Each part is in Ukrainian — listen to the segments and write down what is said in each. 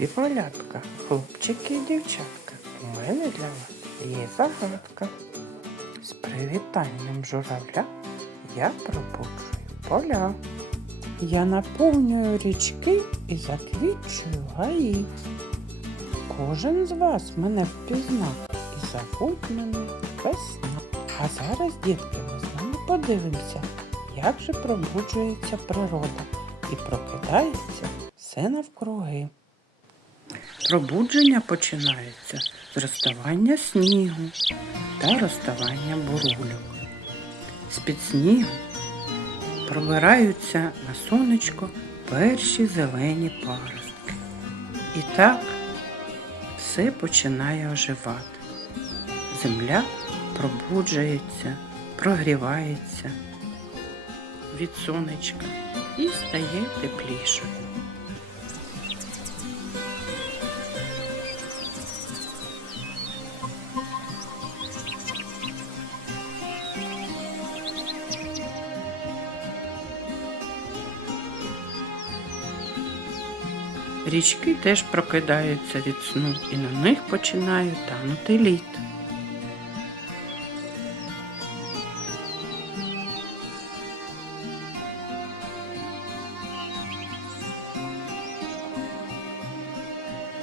любі малятка, хлопчики і дівчатка, у мене для вас є загадка. З привітанням журавля я пробуджую поля. Я наповнюю річки і заквічую гаї. Кожен з вас мене впізнав і зовуть мене весна. А зараз, дітки, ми з вами подивимося, як же пробуджується природа і прокидається все навкруги. Пробудження починається з розставання снігу та розставання бурульок. З-під снігу пробираються на сонечко перші зелені паростки. І так все починає оживати. Земля пробуджується, прогрівається від сонечка і стає теплішою. Річки теж прокидаються від сну і на них починає танути лід.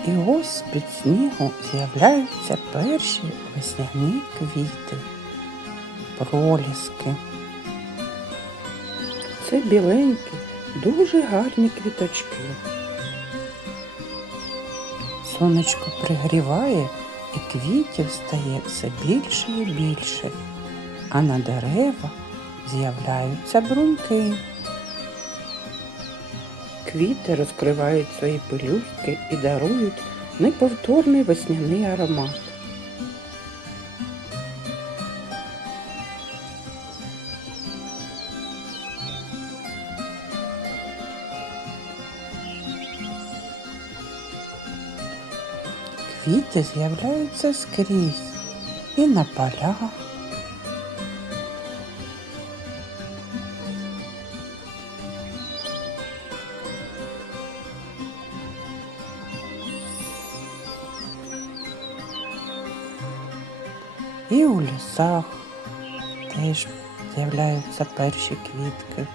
І ось з-під снігу з'являються перші весняні квіти, проліски. Це біленькі, дуже гарні квіточки. Сонечко пригріває і квітів стає все більше і більше, а на дерева з'являються бруньки. Квіти розкривають свої пелюстки і дарують неповторний весняний аромат. Квіти з'являються скрізь і на полях. І у лісах теж з'являються перші квітки.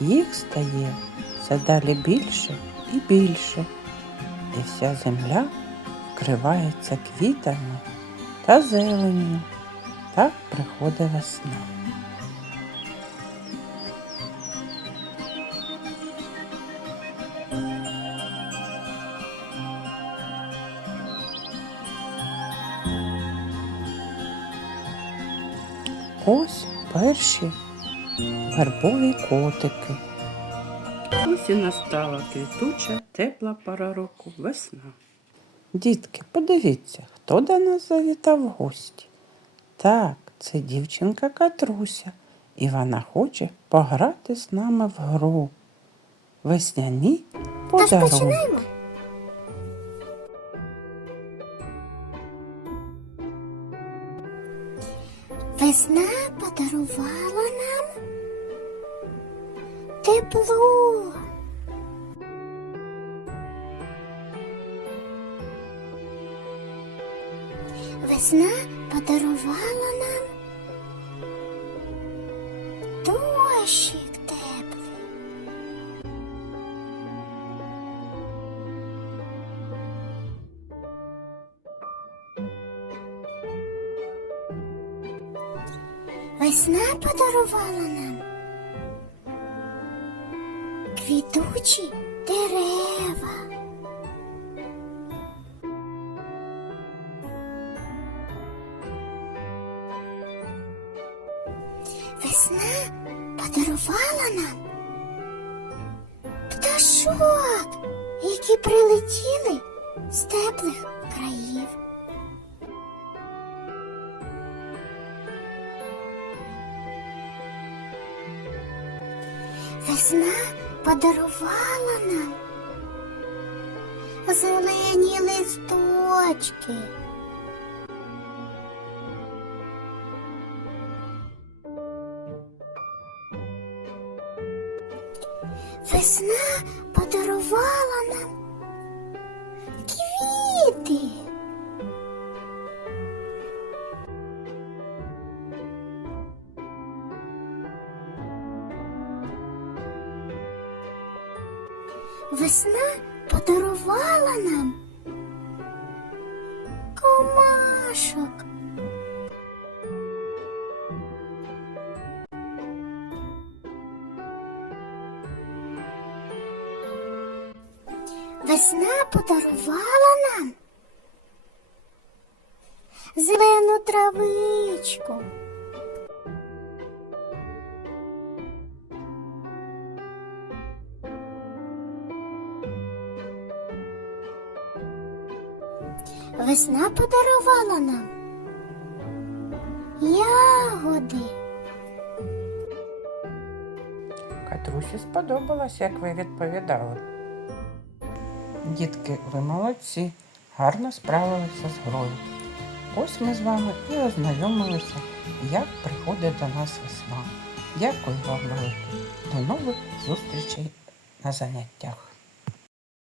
Їх стає все далі більше і більше, і вся земля вкривається квітами та зеленню. Так приходить весна. Ось перші вербові котики. Ось і настала квітуча, тепла пора року весна. Дітки, подивіться, хто до нас завітав в гості. Так, це дівчинка Катруся, і вона хоче пограти з нами в гру. Весняні подарунки. Весна подарувала нам тепло. Весна подарувала нам дощик теплий. Весна подарувала нам квітучі дерева. Весна подарувала нам пташок, які прилетіли з теплих країв. Весна подарувала нам зелені листочки. Весна подарувала нам Ягоди. Весна подарувала нам комашок. Весна подарувала нам зелену травичку. Весна подарувала нам ягоди. Катрусі сподобалось, як ви відповідали. Дітки, ви молодці, гарно справилися з грою. Ось ми з вами і ознайомилися, як приходить до нас весна. Дякую вам велике. До нових зустрічей на заняттях.